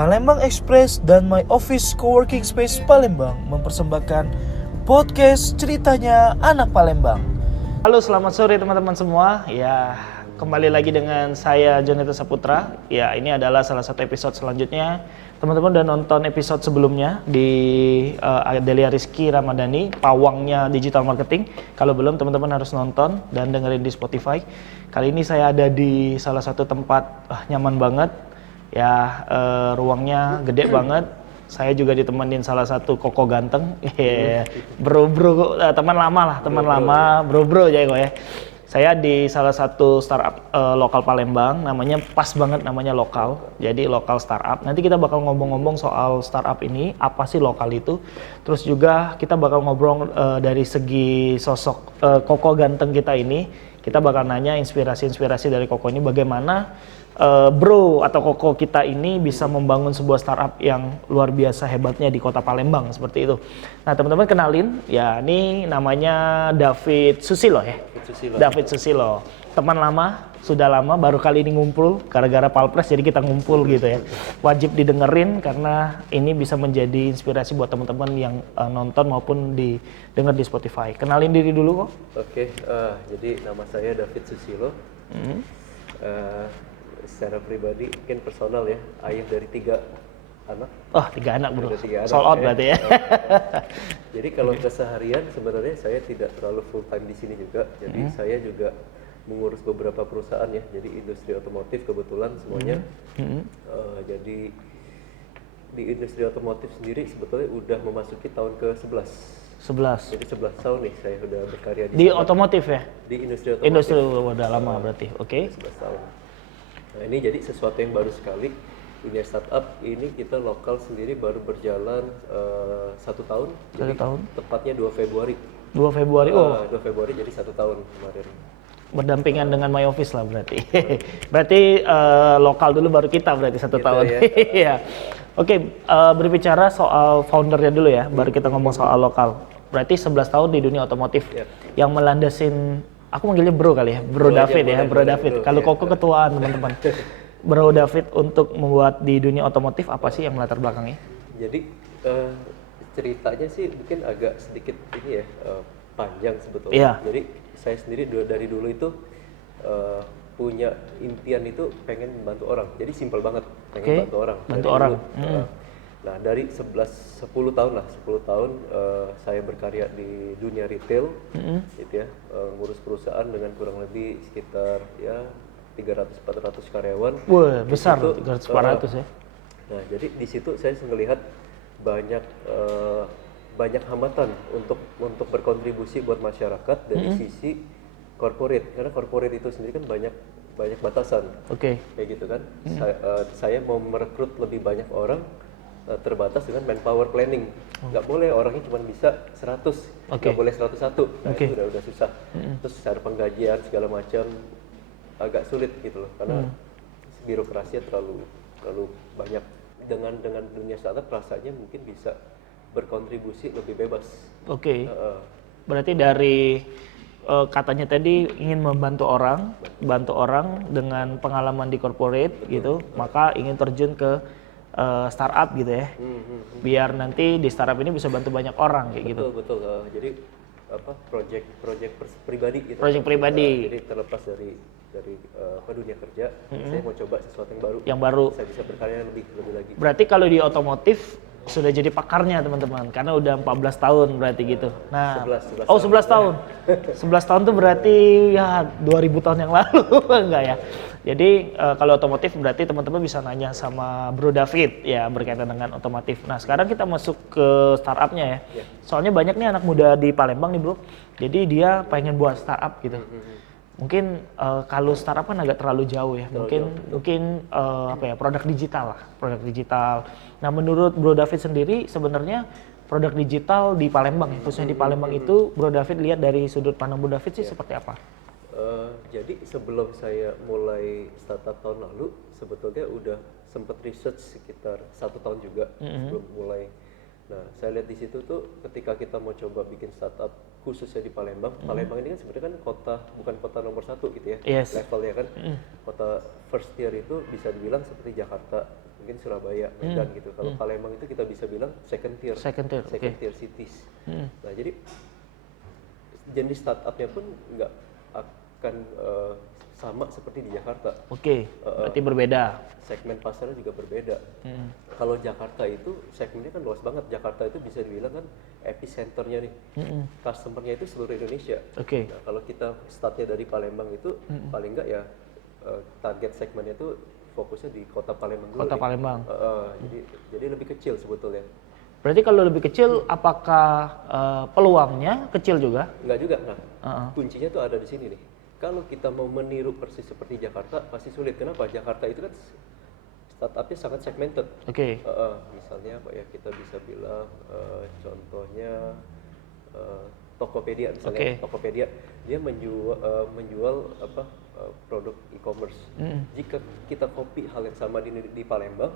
Palembang Express dan My Office Coworking Space Palembang mempersembahkan podcast ceritanya anak Palembang. Halo, selamat sore teman-teman semua. Ya, kembali lagi dengan saya Jonathan Saputra. Ya, ini adalah salah satu episode selanjutnya. Teman-teman udah nonton episode sebelumnya di Adelia Rizky Ramadhani, pawangnya digital marketing. Kalau belum, teman-teman harus nonton dan dengerin di Spotify. Kali ini saya ada di salah satu tempat nyaman banget. Ya, ruangnya gede banget. Saya juga ditemenin salah satu koko ganteng. Bro, teman lama lah, teman lama, bro ya gue ya. Saya di salah satu startup lokal Palembang, namanya pas banget namanya lokal. Jadi lokal startup. Nanti kita bakal ngomong-ngomong soal startup ini, apa sih lokal itu. Terus juga kita bakal ngobrol dari segi sosok koko ganteng kita ini. Kita bakal nanya inspirasi-inspirasi dari koko ini bagaimana bro atau koko kita ini bisa membangun sebuah startup yang luar biasa hebatnya di kota Palembang seperti itu. Nah, teman-teman kenalin, ya ini namanya David Susilo ya. David Susilo. Teman lama, sudah lama, baru kali ini ngumpul gara-gara Palpres jadi kita ngumpul gitu ya. Wajib didengerin karena ini bisa menjadi inspirasi buat teman-teman yang nonton maupun didengar di Spotify. Kenalin diri dulu kok. Oke, jadi nama saya David Susilo. Secara pribadi mungkin personal ya, ayah dari 3 anak. Oh, 3 anak bro, sold out ya. berarti ya. Jadi kalau keseharian sebenarnya saya tidak terlalu full time di sini juga. Jadi saya juga mengurus beberapa perusahaan ya. Jadi industri otomotif kebetulan semuanya. Jadi di industri otomotif sendiri sebetulnya udah memasuki tahun ke-11. 11. Jadi 11 tahun nih saya udah berkarya Di otomotif ya? Di industri otomotif. Industri udah lama berarti, oke. 11 tahun. Nah, ini jadi sesuatu yang baru sekali. Ini startup, ini kita lokal sendiri baru berjalan 1 tahun. Jadi tepatnya 2 Februari. 2 Februari, 2 Februari jadi 1 tahun kemarin. Berdampingan dengan My Office lah berarti. Berarti lokal dulu baru kita berarti 1 tahun. Iya. Oke, berbicara soal foundernya dulu ya, baru kita ngomong soal lokal. Berarti 11 tahun di dunia otomotif. Yang melandasin, aku manggilnya bro kali ya, bro David ya, bro David. Kalau koko ketuaan teman-teman. Bro David untuk membuat di dunia otomotif apa sih yang melatar belakangnya? Jadi ceritanya sih mungkin agak sedikit ini ya, panjang sebetulnya. Iya. Jadi saya sendiri dari dulu itu punya impian itu pengen membantu orang. Jadi simpel banget, pengen bantu orang. Bantu orang. Nah, dari 10 tahun lah, 10 tahun saya berkarya di dunia retail, gitu ya, ngurus perusahaan dengan kurang lebih sekitar ya 300-400 karyawan. Wah, besar 300-400 ya. Nah, jadi di situ saya melihat banyak hambatan untuk berkontribusi buat masyarakat dari sisi corporate, karena corporate itu sendiri kan banyak batasan. Kayak gitu kan. Saya mau merekrut lebih banyak orang, terbatas dengan manpower planning. Nggak boleh orangnya cuma bisa 100, nggak boleh 101. Nah, itu udah susah. Terus secara penggajian segala macam agak sulit gitu loh, karena birokrasinya terlalu banyak. Dengan dunia startup rasanya mungkin bisa berkontribusi lebih bebas. Berarti dari katanya tadi ingin membantu orang, bantu orang dengan pengalaman di corporate gitu, maka ingin terjun ke startup gitu ya, biar nanti di startup ini bisa bantu banyak orang kayak gitu. Betul. Jadi project pribadi gitu. Project pribadi. Jadi terlepas dari dunia kerja, saya mau coba sesuatu yang baru. Saya bisa berkarya lebih lagi. Berarti kalau di otomotif sudah jadi pakarnya teman-teman, karena udah 14 tahun berarti gitu. Nah, 11 tahun. 11 tahun tuh berarti ya 2000 tahun yang lalu enggak ya. Jadi kalau otomotif berarti teman-teman bisa nanya sama Bro David ya berkaitan dengan otomotif. Nah, sekarang kita masuk ke startupnya ya. Soalnya banyak nih anak muda di Palembang nih, Bro. Jadi dia pengen buat startup gitu. Mungkin kalau startup kan agak terlalu jauh ya. Mungkin produk digital lah, produk digital. Nah, menurut Bro David sendiri sebenarnya produk digital di Palembang, khususnya di Palembang itu Bro David lihat dari sudut pandang Bro David sih seperti apa? Jadi sebelum saya mulai startup tahun lalu, sebetulnya udah sempat research sekitar 1 tahun juga sebelum mulai. Nah, saya lihat di situ tuh ketika kita mau coba bikin startup khususnya di Palembang. Palembang ini kan sebenarnya kan bukan kota nomor 1 gitu ya, levelnya kan. Kota first tier itu bisa dibilang seperti Jakarta, mungkin Surabaya, Medan gitu. Kalau Palembang itu kita bisa bilang second tier cities. Nah jadi jenis startupnya pun nggak akan sama seperti di Jakarta. Berarti berbeda. Segmen pasarnya juga berbeda. Kalau Jakarta itu segmennya kan luas banget. Jakarta itu bisa dibilang kan epicenternya nih. Customernya itu seluruh Indonesia. Nah, kalau kita startnya dari Palembang itu paling nggak ya target segmennya itu fokusnya di kota Palembang dulu. Jadi lebih kecil sebetulnya. Berarti kalau lebih kecil, apakah peluangnya kecil juga? Enggak juga. Nah, kuncinya tuh ada di sini nih. Kalau kita mau meniru persis seperti Jakarta, pasti sulit. Kenapa? Jakarta itu kan startupnya sangat segmented. Misalnya apa ya, kita bisa bilang contohnya Tokopedia misalnya. Tokopedia dia menjual apa produk e-commerce. Jika kita copy hal yang sama di Palembang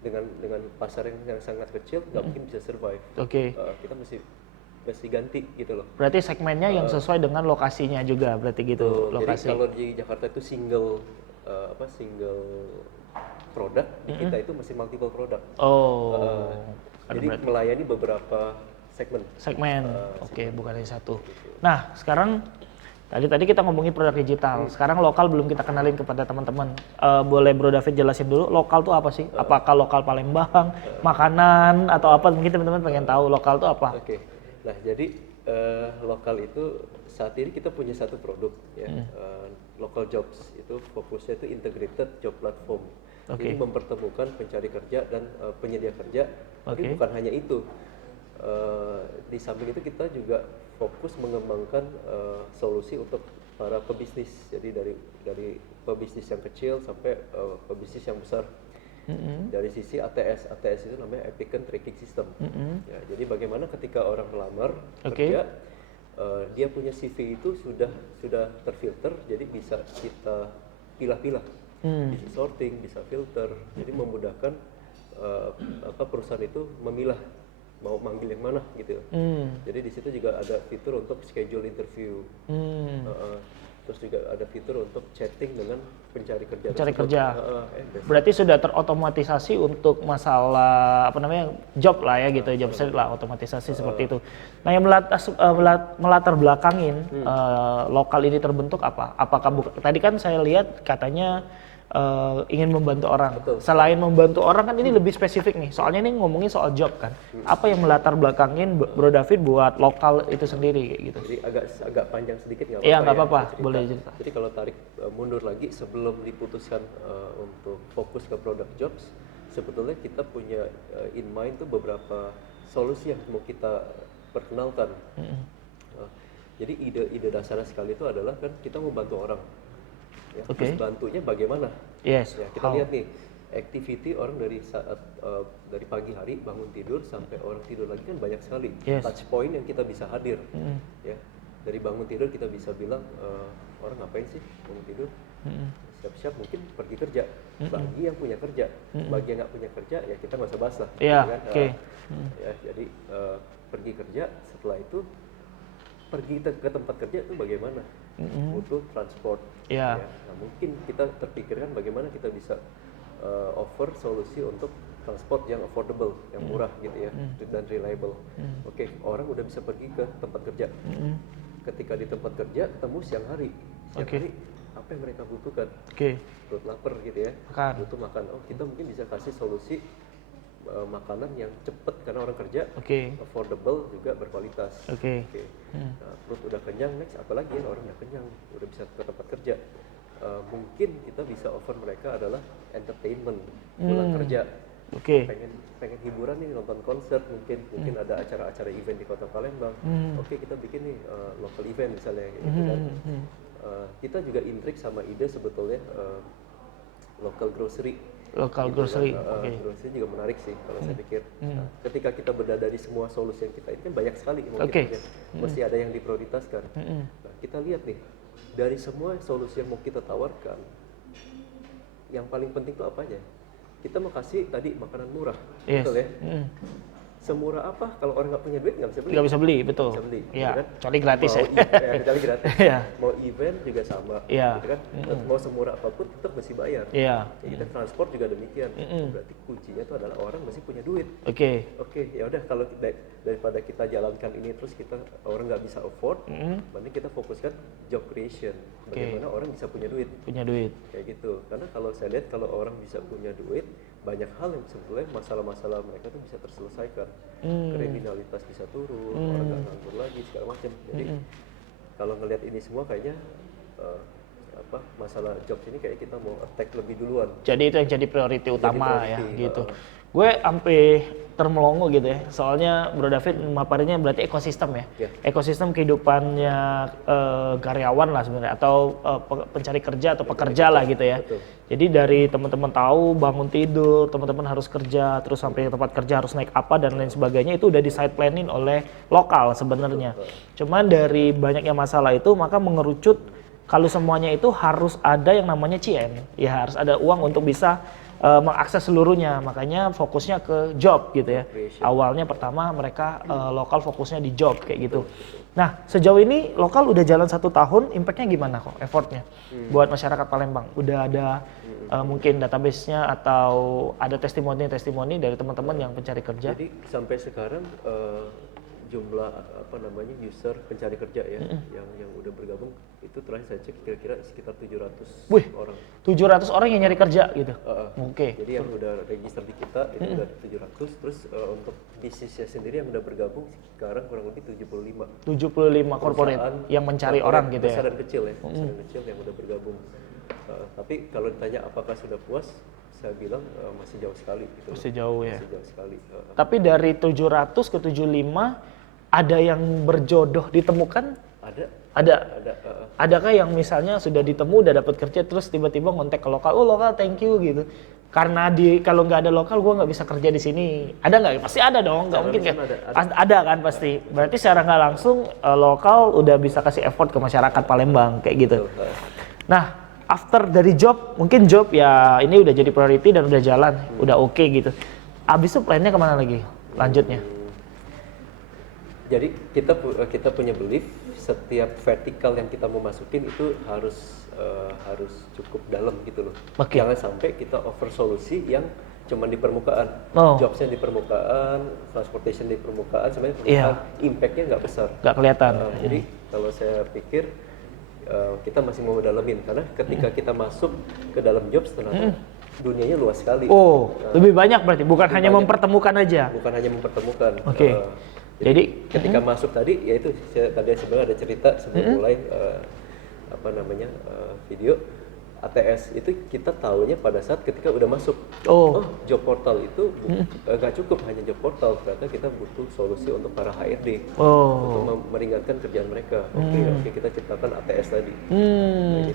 dengan pasar yang sangat kecil, nggak mungkin bisa survive. Kita mesti ganti gitu loh. Berarti segmennya yang sesuai dengan lokasinya juga, berarti gitu. Lokasi. Jadi kalau di Jakarta itu single produk, di kita itu masih multiple produk. Jadi melayani beberapa segmen. Bukan hanya satu. Nah, sekarang tadi kita ngomongin produk digital. Sekarang lokal belum kita kenalin kepada teman-teman. Boleh Bro David jelasin dulu, lokal tuh apa sih? Apakah lokal Palembang, makanan atau apa? Mungkin teman-teman pengen tahu lokal tuh apa. Nah, jadi lokal itu saat ini kita punya satu produk ya, Local Jobs. Itu fokusnya itu integrated job platform. Ini mempertemukan pencari kerja dan penyedia kerja. Tapi bukan hanya itu. Di samping itu kita juga fokus mengembangkan solusi untuk para pebisnis. Jadi dari pebisnis yang kecil sampai pebisnis yang besar. Dari sisi ATS itu namanya Applicant Tracking System. Ya, jadi bagaimana ketika orang melamar kerja, dia punya CV itu sudah terfilter, jadi bisa kita pilah-pilah, bisa sorting, bisa filter, jadi memudahkan perusahaan itu memilah mau manggil yang mana gitu. Jadi di situ juga ada fitur untuk schedule interview. Terus juga ada fitur untuk chatting dengan pencari kerja. Berarti sudah terotomatisasi untuk masalah job lah ya gitu, job set lah, otomatisasi seperti itu. Nah, yang melatar belakangin lokal ini terbentuk apa? Apakah tadi kan saya lihat katanya ingin membantu orang. Selain membantu orang kan ini lebih spesifik nih. Soalnya ini ngomongin soal job kan. Apa yang melatar belakangin Bro David buat lokal itu sendiri kayak gitu? Jadi agak panjang sedikit nggak apa-apa. Iya nggak apa-apa, boleh cerita. Jadi kalau tarik mundur lagi sebelum diputuskan untuk fokus ke produk jobs, sebetulnya kita punya in mind tuh beberapa solusi yang mau kita perkenalkan. Jadi ide dasarnya sekali itu adalah kan kita membantu orang. Ya, terus bantunya bagaimana? Ya, kita lihat nih activity orang dari pagi hari bangun tidur sampai orang tidur lagi kan banyak sekali touch point yang kita bisa hadir. Ya, dari bangun tidur kita bisa bilang orang ngapain sih bangun tidur? Siap-siap mungkin pergi kerja. Bagi yang punya kerja, bagi yang nggak punya kerja ya kita nggak usah bahas lah. Ya, jadi pergi kerja, setelah itu pergi ke tempat kerja itu bagaimana? Butuh transport. Ya. Nah, mungkin kita terpikirkan bagaimana kita bisa offer solusi untuk transport yang affordable, yang murah gitu ya, dan reliable. Orang udah bisa pergi ke tempat kerja. Ketika di tempat kerja ketemu siang hari apa yang mereka butuhkan? Perut lapar gitu ya, butuh makan. Kita mungkin bisa kasih solusi makanan yang cepat karena orang kerja, affordable juga berkualitas. Nah, perut udah kenyang, next apalagi ya orang udah kenyang, udah bisa ke tempat kerja. Mungkin kita bisa offer mereka adalah entertainment pulang kerja. Pengen hiburan nih, nonton konser, mungkin ada acara-acara event di Kota Palembang. Kita bikin nih local event misalnya gitu kan. Kita juga intrik sama ide sebetulnya local grocery. Grocery juga menarik sih kalau saya pikir. Nah, ketika kita berada di semua solusi yang kita ini kan banyak sekali mesti ada yang diprioritaskan. Nah, kita lihat nih dari semua solusi yang mau kita tawarkan, yang paling penting itu apa aja? Kita mau kasih tadi makanan murah, betul ya. semurah apa kalau orang nggak punya duit nggak bisa beli. Nggak bisa beli, betul. Nggak bisa beli, Iya, gitu kan? kecuali gratis Mau kecuali gratis. Iya. Mau event juga sama, Iya. gitu kan? Mau semurah apapun tetap mesti bayar. Iya. Ya, kita transport juga demikian. Berarti kuncinya itu adalah orang mesti punya duit. Oke. Oke, ya udah kalau daripada kita jalankan ini terus kita orang nggak bisa afford, mending kita fokuskan job creation. Bagaimana orang bisa punya duit. Punya duit. Kayak gitu. Karena kalau saya lihat kalau orang bisa punya duit, banyak hal yang sebetulnya masalah-masalah mereka tuh bisa terselesaikan. Kriminalitas bisa turun, orang nggak nganggur lagi segala macam. Jadi kalau ngelihat ini semua kayaknya masalah jobs ini kayak kita mau attack lebih duluan. Jadi itu yang jadi priority utama ya gitu. Gue sampai termelongo gitu ya. Soalnya Bro David memaparinnya berarti ekosistem ya. Ekosistem kehidupannya karyawan lah sebenarnya atau pencari kerja atau pekerja lah gitu ya. Betul. Jadi dari teman-teman tahu bangun tidur, teman-teman harus kerja, terus sampai tempat kerja harus naik apa dan lain sebagainya itu udah di side planning oleh lokal sebenarnya. Cuman dari banyaknya masalah itu maka mengerucut kalau semuanya itu harus ada yang namanya CN. Ya harus ada uang untuk bisa mengakses seluruhnya, makanya fokusnya ke job gitu ya. Awalnya pertama mereka lokal fokusnya di job kayak gitu. Nah sejauh ini lokal udah jalan 1 tahun, impactnya gimana kok, effortnya buat masyarakat Palembang? Udah ada mungkin database-nya atau ada testimoni dari teman-teman yang pencari kerja? Jadi sampai sekarang jumlah user pencari kerja ya yang udah bergabung itu terakhir saya cek kira-kira sekitar 700 orang. 700 orang yang nyari kerja gitu. Oke. Jadi yang udah register di kita itu udah 700, terus untuk bisnisnya sendiri yang udah bergabung sekarang kurang lebih 75 corporate yang mencari orang gitu ya. Besar dan kecil ya, besar dan kecil yang udah bergabung. Tapi kalau ditanya apakah sudah puas, saya bilang masih jauh sekali gitu. Masih jauh ya. Masih jauh sekali. Tapi dari 700 ke 75 ada yang berjodoh ditemukan? Ada. Adakah yang misalnya sudah ditemu, udah dapat kerja, terus tiba-tiba ngontek ke lokal, oh lokal thank you gitu. Karena kalau nggak ada lokal, gue nggak bisa kerja di sini. Ada nggak? Pasti ada dong, nggak mungkin kan? Ada kan pasti. Berarti secara nggak langsung lokal udah bisa kasih effort ke masyarakat Palembang kayak gitu. Nah, after dari job, mungkin job ya ini udah jadi priority dan udah jalan, udah oke gitu. Abis itu plannya kemana lagi? Lanjutnya? Jadi kita punya belief setiap vertikal yang kita mau masukin itu harus cukup dalam gitu loh. Jangan sampai kita over solusi yang cuma di permukaan, jobsnya di permukaan, transportation di permukaan, sebenarnya permukaan impactnya nggak besar. Nggak kelihatan. Jadi kalau saya pikir kita masih mau dalemin karena ketika kita masuk ke dalam jobs ternyata dunianya luas sekali. Lebih banyak berarti, bukan hanya mempertemukan aja. Bukan hanya mempertemukan. Jadi ketika masuk tadi, yaitu tadi sebenarnya ada cerita sebelum mulai video ATS itu kita tahunya pada saat ketika udah masuk. Job portal itu nggak cukup hanya job portal, ternyata kita butuh solusi untuk para HRD untuk meringankan kerjaan mereka. Oke, kita ciptakan ATS tadi.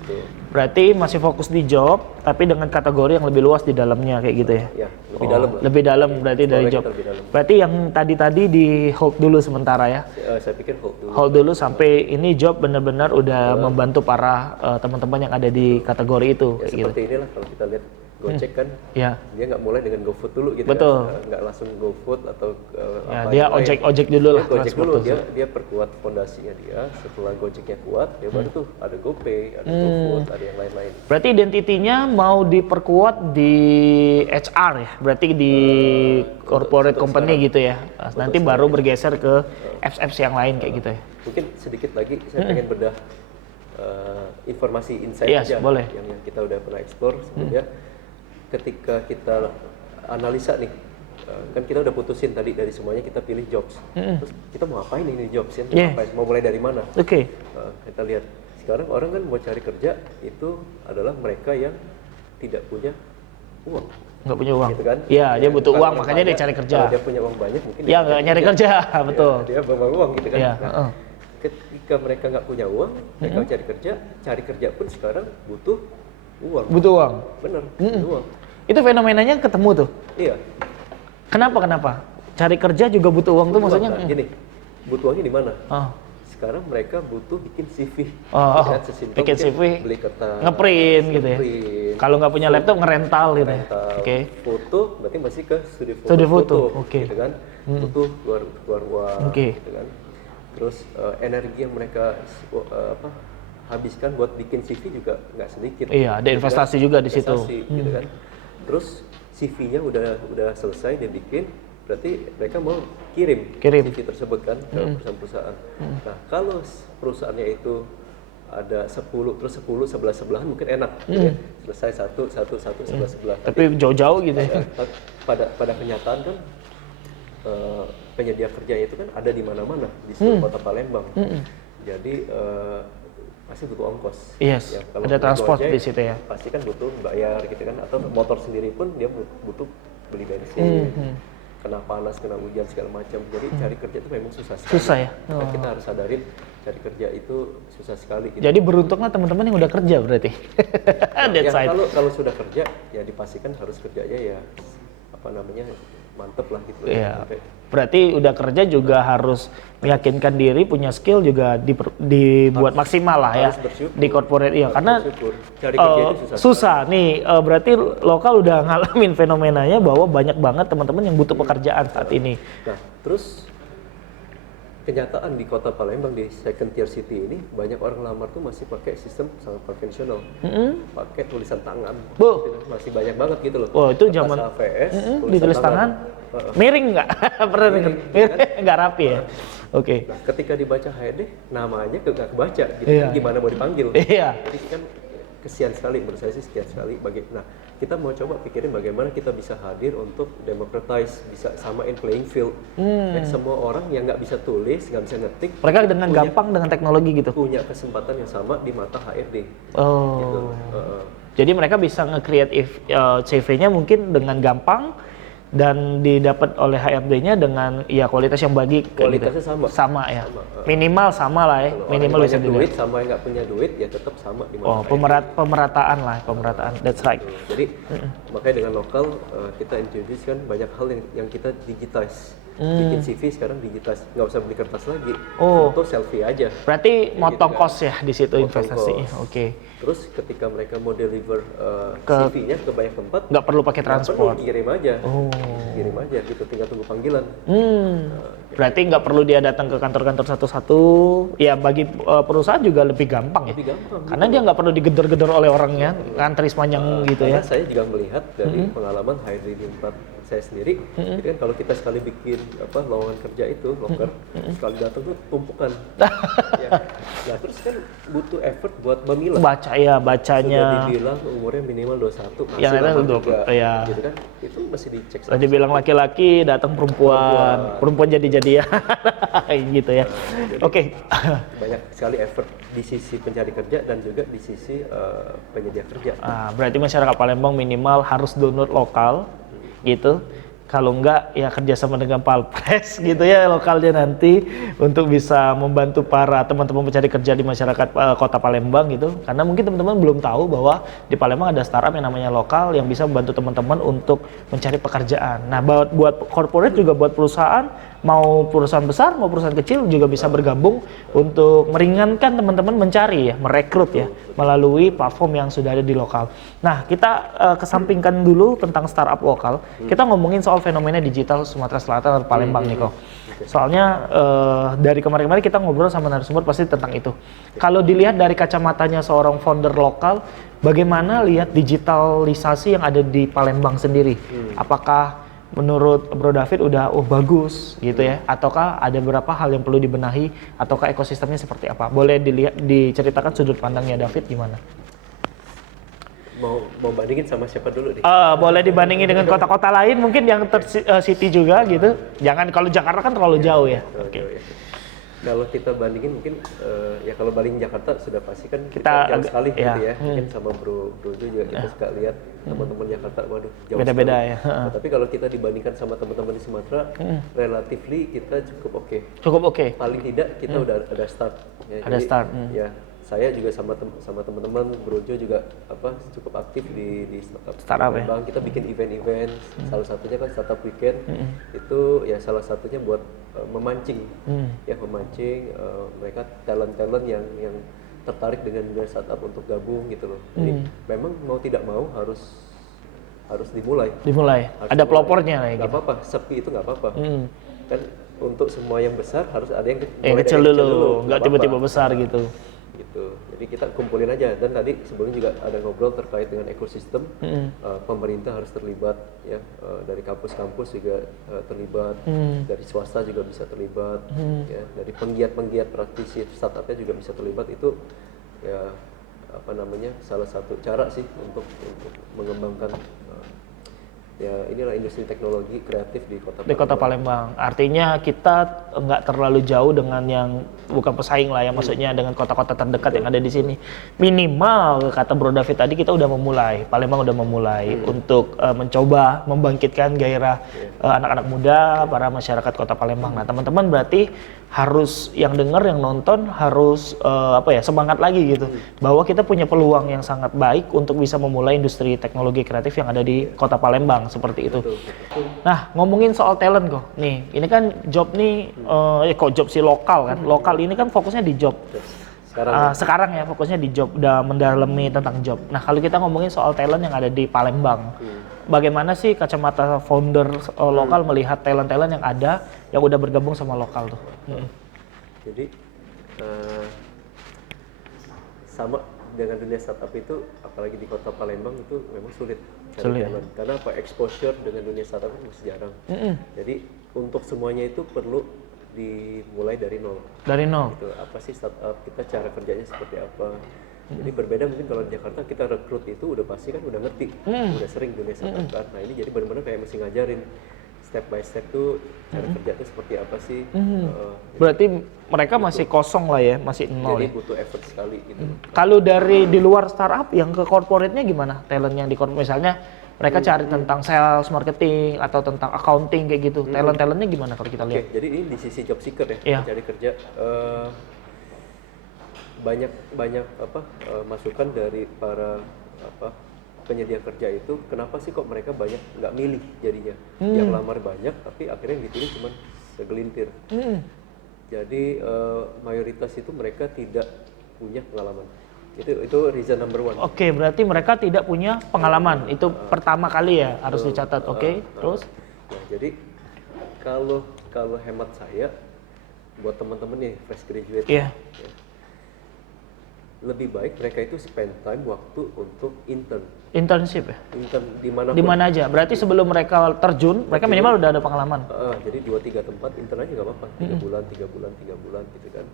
Gitu. Berarti masih fokus di job, tapi dengan kategori yang lebih luas di dalamnya kayak gitu ya? Ya, lebih dalam. Lebih dalam berarti dari job. Berarti yang tadi di hold dulu sementara ya? Saya pikir hold dulu. Hold dulu sampai ini job benar-benar udah membantu para teman-teman yang ada di kategori itu. Ya, seperti inilah kalau kita lihat Gojek kan, dia nggak mulai dengan GoFood dulu gitu. Betul. Kan, nggak langsung GoFood atau dia ojek dulu lah. Gojek dulu, dia perkuat fondasinya dia. Setelah Gojeknya kuat, dia baru tuh ada GoPay, ada GoFood, ada yang lain-lain. Berarti identitinya mau diperkuat di HR ya, berarti di corporate company gitu ya. Nanti baru bergeser ke apps yang lain kayak gitu ya. Mungkin sedikit lagi saya pengen bedah informasi insight aja boleh. yang kita udah pernah explore sebelumnya. Ketika kita analisa nih, kan kita udah putusin tadi dari semuanya kita pilih jobs. Terus kita mau ngapain ini jobs ya? Mau mulai dari mana? Kita lihat sekarang orang kan mau cari kerja itu adalah mereka yang tidak punya uang. Nggak punya uang. Gitu kan? Iya, dia butuh uang makanya dia cari kerja. Kalau dia punya uang banyak mungkin dia nggak nyari kerja, betul. Dia bawa uang gitu kan. Nah, ketika mereka nggak punya uang, mereka cari kerja pun sekarang butuh uang. Butuh uang. Bener, butuh uang. Itu fenomenanya ketemu tuh. Iya. Kenapa? Cari kerja juga butuh uang tuh maksudnya? Gini, butuh uangnya di mana? sekarang mereka butuh bikin CV. Sesimpel bikin CV, beli kertas, ngeprint gitu ya. Kalau nggak punya laptop ngerental gitu ya. Foto berarti masih ke studio foto. gitu kan. Butuh keluar uang gitu kan. Terus energi yang mereka habiskan buat bikin CV juga nggak sedikit. Iya, ada investasi juga di situ. Gitu kan. Terus CV-nya udah selesai dia bikin, berarti mereka mau kirim CV tersebut kan ke perusahaan-perusahaan. Nah, kalau perusahaannya itu ada 10, terus 10 sebelahan mungkin enak, ya. Selesai satu sebelah. Tapi jauh-jauh gitu ya. Pada kenyataan kan penyedia kerjanya itu kan ada di mana-mana di seluruh kota Palembang. Jadi pasti butuh ongkos. Yes. Ya, kalau ada transport di situ ya. Pasti kan butuh bayar gitu kan, atau motor sendiri pun dia butuh beli bensin. Kena panas, kena hujan segala macam. Jadi cari kerja itu memang susah sekali. Susah ya. Kita harus sadarin cari kerja itu susah sekali. Gitu. Jadi beruntunglah teman-teman yang udah kerja berarti. Kalau sudah kerja ya dipastikan harus kerjanya ya mantep lah gitu. Iya. Berarti udah kerja juga harus meyakinkan diri, punya skill juga dibuat maksimal lah ya di corporate ya. Karena cari kerja itu susah nih. Berarti lokal udah ngalamin fenomenanya bahwa banyak banget teman-teman yang butuh pekerjaan saat ini. Nah, terus kenyataan di kota Palembang di second tier city ini banyak orang lamar tuh masih pakai sistem sangat konvensional, pakai tulisan tangan, masih banyak banget gitu loh. Oh itu zaman ditulis tangan, miring nggak? Pernah miring nggak rapi ya? Oke. Nah, ketika dibaca HRD namanya nggak kebaca, gitu. Gimana mau dipanggil? Jadi kan kesian sekali, menurut saya sih kesian sekali. Nah, kita mau coba pikirin bagaimana kita bisa hadir untuk democratize, bisa samain playing field. Semua orang yang nggak bisa tulis, nggak bisa ngetik, mereka dengan gampang dengan teknologi gitu punya kesempatan yang sama di mata HRD. Gitu. Jadi mereka bisa nge-create CV-nya mungkin dengan gampang dan didapat oleh HRD-nya dengan ya kualitas yang kualitasnya gitu. sama ya. Minimal sama lah ya. Kalau minimal bisa duit sama yang nggak punya duit ya tetap sama di mana. Pemerataan. That's right. Jadi makanya dengan lokal kita introduce kan banyak hal yang kita digitize. Bikin CV sekarang digitize, nggak usah beli kertas lagi. Foto selfie aja. Berarti motong cost ya di situ investasinya. Oke. Terus ketika mereka mau deliver CV-nya ke banyak tempat, nggak perlu pakai transport. Kirim aja gitu, tinggal tunggu panggilan. Berarti nggak perlu dia datang ke kantor-kantor satu-satu. Ya bagi perusahaan juga lebih gampang ya. Karena dia nggak perlu digedor-gedor oleh orangnya, ngantri sepanjang gitu ya. Karena saya juga melihat dari pengalaman HRD di tempat saya sendiri, jadi kan kalau kita sekali bikin lowongan kerja itu loker, sekali datang tuh tumpukan. Nah terus kan butuh effort buat memilah. Bacanya. Sudah dibilang umurnya minimal 21, masih yang lama juga. Gitu kan, itu mesti dicek. Tadi bilang laki-laki, datang perempuan jadi-jadian, gitu ya. Oke. Banyak sekali effort di sisi pencari kerja dan juga di sisi penyedia kerja. Berarti masyarakat Palembang minimal harus download lokal, gitu. Kalau enggak ya kerjasama dengan Palpres gitu ya lokalnya nanti untuk bisa membantu para teman-teman pencari kerja di masyarakat kota Palembang gitu. Karena mungkin teman-teman belum tahu bahwa di Palembang ada startup yang namanya lokal yang bisa membantu teman-teman untuk mencari pekerjaan. Nah buat corporate juga buat perusahaan, mau perusahaan besar mau perusahaan kecil juga bisa bergabung untuk meringankan teman-teman mencari ya, merekrut ya melalui platform yang sudah ada di lokal. Nah kita kesampingkan dulu tentang startup lokal, kita ngomongin soal fenomena digital Sumatera Selatan atau Palembang nih kok. Soalnya dari kemarin-kemarin kita ngobrol sama narasumber pasti tentang itu. Kalau dilihat dari kacamatanya seorang founder lokal, bagaimana lihat digitalisasi yang ada di Palembang sendiri? Apakah menurut Bro David udah bagus gitu ya? Ataukah ada beberapa hal yang perlu dibenahi? Ataukah ekosistemnya seperti apa? Boleh diceritakan sudut pandangnya David gimana? Mau bandingin sama siapa dulu nih? Boleh dibandingin dengan kota-kota lain mungkin yang city juga gitu. Jangan kalau Jakarta kan terlalu jauh ya. Oke. Kalau kita bandingin mungkin ya kalau bandingin Jakarta sudah pasti kan kita jauh sekali gitu ya. Mungkin sama Bro juga kita suka lihat teman-teman Jakarta, waduh jauh beda-beda sekali. Ya. Nah, tapi kalau kita dibandingkan sama teman-teman di Sumatera, relatively kita cukup oke. Cukup oke. Paling tidak kita udah ada start. Ya, ada start. Ya saya juga sama teman-teman Brojo juga cukup aktif di startup ya. Kita bikin event-event, salah satunya kan startup weekend. Itu ya salah satunya buat memancing, mereka talent-talent yang tertarik dengan dunia startup untuk gabung gitu loh. Jadi memang mau tidak mau harus dimulai. Ada pelopornya lah ya. Nggak apa-apa, sepi itu nggak apa-apa. Kan untuk semua yang besar harus ada yang kecil dulu, nggak tiba-tiba besar gitu. Jadi kita kumpulin aja. Dan tadi sebelumnya juga ada ngobrol terkait dengan ekosistem. Pemerintah harus terlibat ya, dari kampus-kampus juga terlibat, dari swasta juga bisa terlibat, ya, dari penggiat-penggiat praktisi startupnya juga bisa terlibat. Itu ya salah satu cara sih untuk mengembangkan ya inilah industri teknologi kreatif di Kota Palembang. Artinya kita nggak terlalu jauh dengan yang bukan pesaing lah ya, maksudnya dengan kota-kota terdekat yang ada di sini. Minimal kata Bro David tadi kita udah memulai, Palembang udah memulai untuk mencoba membangkitkan gairah anak-anak muda, para masyarakat Kota Palembang. Nah teman-teman berarti harus yang dengar, yang nonton harus semangat lagi gitu, bahwa kita punya peluang yang sangat baik untuk bisa memulai industri teknologi kreatif yang ada di Kota Palembang seperti itu. Nah ngomongin soal talent kok, nih ini kan job nih, job sih lokal kan, lokal ini kan fokusnya di job. Sekarang ya fokusnya di job, udah mendalami tentang job. Nah kalau kita ngomongin soal talent yang ada di Palembang, bagaimana sih kacamata founder lokal melihat talent-talent yang ada yang udah bergabung sama lokal tuh? Jadi sama dengan dunia startup itu, apalagi di Kota Palembang itu memang sulit cari talent. Karena exposure dengan dunia startup itu masih jarang. Jadi untuk semuanya itu perlu dimulai dari nol. Gitu. Apa sih startup, kita cara kerjanya seperti apa. Jadi berbeda mungkin kalau di Jakarta kita rekrut itu udah pasti kan udah ngerti, udah sering dunia startup kan. Nah ini jadi benar-benar kayak mesti ngajarin step by step tuh cara kerja itu seperti apa sih. Berarti mereka masih kosong lah ya, masih nol. Jadi butuh effort sekali gitu. Kalau dari di luar startup yang ke corporate-nya gimana? Talent yang di corporate misalnya mereka cari tentang sales, marketing, atau tentang accounting kayak gitu. Talent-talentnya gimana kalau kita lihat? Jadi ini di sisi job seeker ya, cari kerja. Banyak masukan dari para penyedia kerja itu, kenapa sih kok mereka banyak nggak milih jadinya, yang lamar banyak tapi akhirnya yang dipilih cuma segelintir. Jadi mayoritas itu mereka tidak punya pengalaman. Itu reason number one. Oke, berarti mereka tidak punya pengalaman. Itu pertama kali ya harus dicatat. Terus? Nah, jadi kalau hemat saya buat teman-teman nih fresh graduate, lebih baik mereka itu spend time waktu untuk internship ya? Intern di mana aja? Berarti sebelum mereka terjun, mereka minimal udah ada pengalaman. Jadi 2-3 tempat intern aja nggak apa-apa, 3 bulan gitu kan.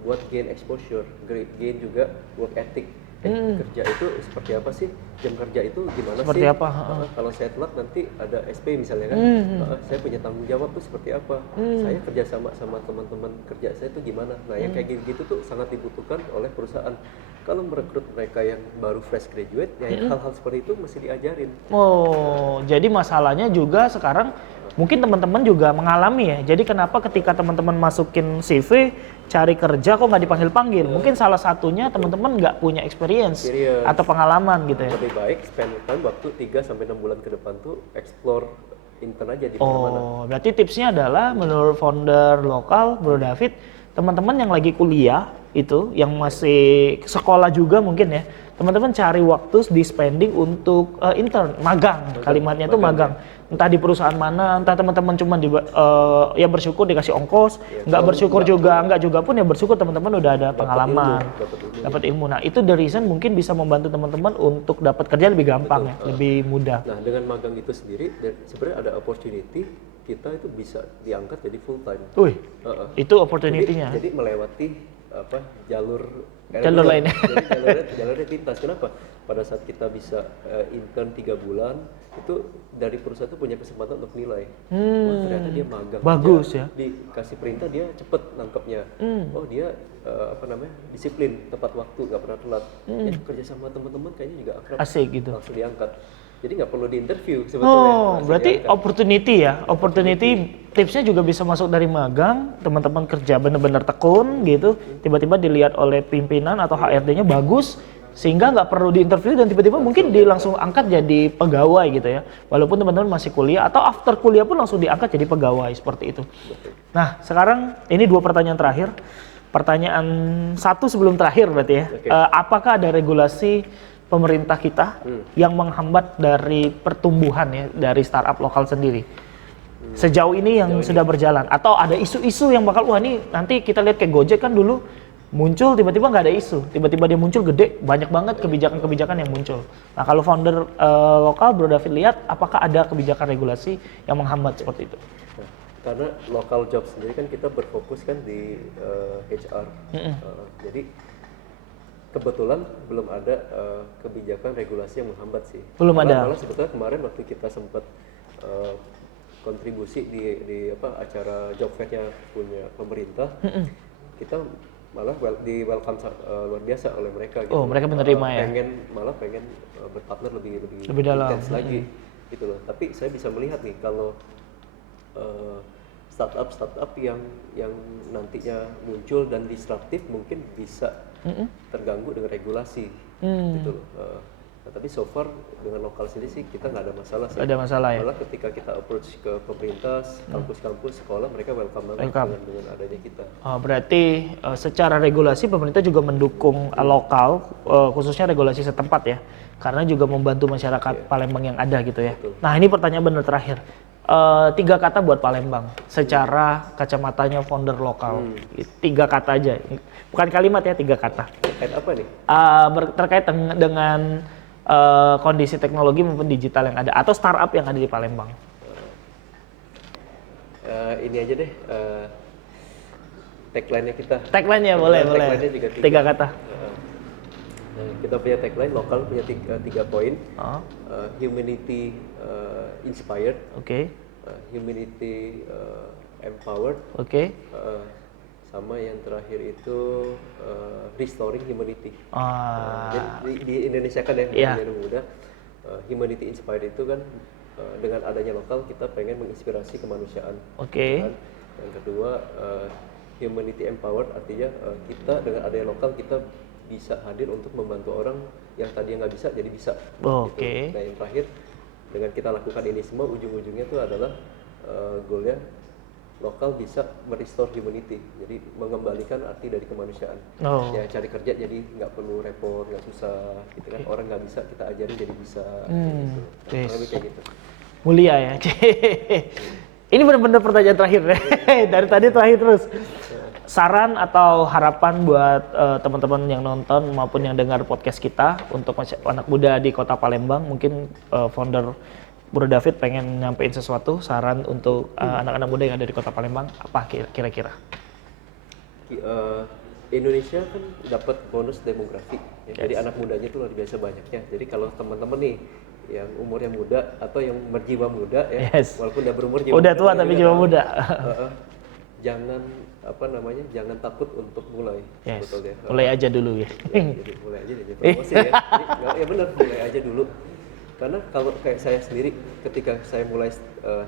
Buat gain exposure, gain juga work ethic. Kerja itu seperti apa sih? Jam kerja itu gimana seperti sih? apa? Kalau saya telat nanti ada SP misalnya kan. Saya punya tanggung jawab tuh seperti apa? Saya kerja sama teman-teman kerja saya tuh gimana? Nah, yang kayak gitu tuh sangat dibutuhkan oleh perusahaan. Kalau merekrut mereka yang baru fresh graduate, ya hal-hal seperti itu mesti diajarin. Jadi masalahnya juga sekarang mungkin teman-teman juga mengalami ya. Jadi kenapa ketika teman-teman masukin CV cari kerja kok nggak dipanggil-panggil? Mungkin salah satunya teman-teman nggak punya experience atau pengalaman gitu ya. Lebih baik spend time waktu 3-6 bulan ke depan tuh explore intern aja di mana-mana. Berarti tipsnya adalah menurut founder lokal Bro David, teman-teman yang lagi kuliah itu, yang masih sekolah juga mungkin ya, teman-teman cari waktu di spending untuk intern, magang. Kalimatnya itu magang. Entah di perusahaan mana, entah teman-teman cuma ya bersyukur dikasih ongkos, nggak bersyukur juga, nggak juga pun ya bersyukur teman-teman udah ada pengalaman, dapat ilmu. Nah itu the reason mungkin bisa membantu teman-teman untuk dapat kerja lebih gampang ya, lebih mudah. Nah dengan magang itu sendiri, sebenarnya ada opportunity kita itu bisa diangkat jadi full time. Itu opportunity-nya. Jadi melewati jalur lainnya. Jadi jalurnya pintas. Kenapa? Pada saat kita bisa intern 3 bulan, itu dari perusahaan itu punya kesempatan untuk nilai. Ternyata dia magang. Bagus ya. Dikasih perintah dia cepet nangkepnya. Dia disiplin, tepat waktu, nggak pernah telat. Kerja sama teman-teman kayaknya juga akrab. Asik gitu. Langsung diangkat. Jadi nggak perlu diinterview sebetulnya. Oh, berarti opportunity ya. Opportunity tipsnya juga bisa masuk dari magang, teman-teman kerja benar-benar tekun gitu, tiba-tiba dilihat oleh pimpinan atau HRD-nya bagus, sehingga nggak perlu diinterview dan tiba-tiba mungkin langsung angkat jadi pegawai gitu ya. Walaupun teman-teman masih kuliah atau after kuliah pun langsung diangkat jadi pegawai seperti itu. Nah, sekarang ini 2 pertanyaan terakhir. Pertanyaan 1 sebelum terakhir berarti ya. Apakah ada regulasi pemerintah kita yang menghambat dari pertumbuhan ya dari startup lokal sendiri sejauh ini yang sudah berjalan, atau ada isu-isu yang bakal wah ini nanti kita lihat kayak Gojek kan dulu muncul tiba-tiba nggak ada isu, tiba-tiba dia muncul gede, banyak banget kebijakan-kebijakan yang muncul. Nah kalau founder lokal Bro David lihat apakah ada kebijakan regulasi yang menghambat seperti itu? Karena local job sendiri kan kita berfokus kan di HR, jadi kebetulan belum ada kebijakan regulasi yang menghambat sih. Belum ada. Malah sebetulnya kemarin waktu kita sempat kontribusi di acara job fair-nya punya pemerintah, kita malah di welcome luar biasa oleh mereka. Gitu. Oh, mereka menerima ya. Pengen berpartner lebih dalam intens lagi, gitu loh. Tapi saya bisa melihat nih kalau startup yang nantinya muncul dan disruptif mungkin bisa terganggu dengan regulasi, gitu loh. Nah, tapi so far dengan lokal sendiri sih kita nggak ada masalah sih. Ada masalah ya. Malah ketika kita approach ke pemerintah, kampus-kampus, sekolah, mereka welcome banget dengan adanya kita. Oh, berarti secara regulasi pemerintah juga mendukung lokal, khususnya regulasi setempat ya, karena juga membantu masyarakat Palembang yang ada gitu ya. Betul. Nah ini pertanyaan benar terakhir. 3 kata buat Palembang secara kacamatanya founder lokal. 3 kata aja, bukan kalimat ya, 3 kata. Terkait apa nih? Terkait dengan kondisi teknologi maupun digital yang ada atau startup yang ada di Palembang. Ini aja deh, tagline-nya kita. Tagline-nya boleh. Tagline-nya juga 3 kata. Kita punya tagline lokal punya 3 poin. Humanity inspired, humanity empowered, sama yang terakhir itu restoring humanity. Di Indonesia kan ya, muda, humanity inspired itu kan dengan adanya lokal kita pengen menginspirasi kemanusiaan. Kan? Yang kedua humanity empowered artinya kita dengan adanya lokal kita bisa hadir untuk membantu orang yang tadinya nggak bisa jadi bisa. Gitu. Nah yang terakhir dengan kita lakukan ini semua ujung-ujungnya itu adalah goalnya lokal bisa merestore humanity, jadi mengembalikan arti dari kemanusiaan. Ya cari kerja jadi nggak perlu repot, nggak susah, gitu kan. Orang nggak bisa kita ajarin jadi bisa. Gitu. Nah, lebih kayak gitu. Mulia ya. Ini benar-benar pertanyaan terakhir deh. Dari tadi terakhir terus. Saran atau harapan buat teman-teman yang nonton maupun yang dengar podcast kita untuk anak muda di Kota Palembang, mungkin founder Bro David pengen nyampein sesuatu, saran untuk anak-anak muda yang ada di Kota Palembang, apa kira-kira? Indonesia kan dapat bonus demografi, ya. Jadi anak mudanya itu luar biasa banyaknya. Jadi kalau teman-teman nih yang umurnya muda atau yang berjiwa muda ya, walaupun udah berumur jiwa udah tua tapi jiwa muda, jangan takut untuk mulai. Betul ya. Mulai aja dulu ya. Jadi mulai aja jadi promosi ya. Jadi, ya benar, mulai aja dulu. Karena kalau kayak saya sendiri ketika saya mulai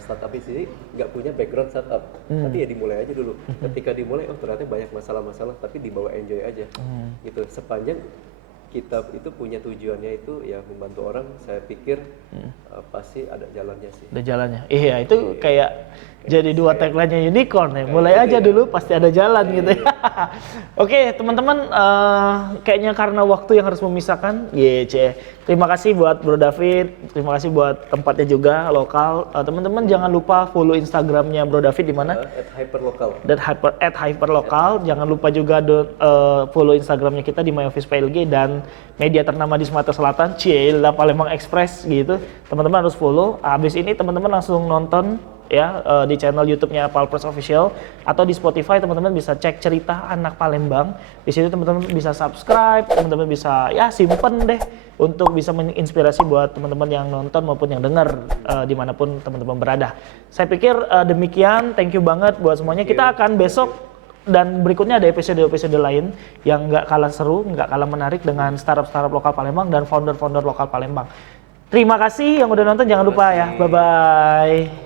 startup ini sendiri nggak punya background startup, tapi ya dimulai aja dulu. Ketika dimulai ternyata banyak masalah-masalah, tapi dibawa enjoy aja. Gitu. Sepanjang kita itu punya tujuannya itu ya membantu orang, saya pikir pasti ada jalannya sih. Ada jalannya. Iya, itu kayak jadi 2 tagline-nya unicorn ya. Mulai aja dulu pasti ada jalan gitu ya. Oke, teman-teman, kayaknya karena waktu yang harus memisahkan, terima kasih buat Bro David, terima kasih buat tempatnya juga lokal. Teman-teman jangan lupa follow Instagramnya Bro David di mana? @hyperlokal. @hyperlokal. Jangan lupa juga follow Instagramnya kita di myoffice.plg dan media ternama di Sumatera Selatan, Ciela Palembang Express gitu. Teman-teman harus follow. Habis ini teman-teman langsung nonton ya di channel YouTube-nya Palpers Official atau di Spotify. Teman-teman bisa cek Cerita Anak Palembang. Di situ teman-teman bisa subscribe, teman-teman bisa ya simpen deh untuk bisa menginspirasi buat teman-teman yang nonton maupun yang dengar dimanapun teman-teman berada. Saya pikir demikian. Thank you banget buat semuanya. Kita akan besok dan berikutnya ada episode-episode lain yang nggak kalah seru, nggak kalah menarik dengan startup-startup lokal Palembang dan founder-founder lokal Palembang. Terima kasih yang udah nonton, jangan lupa ya. Bye-bye.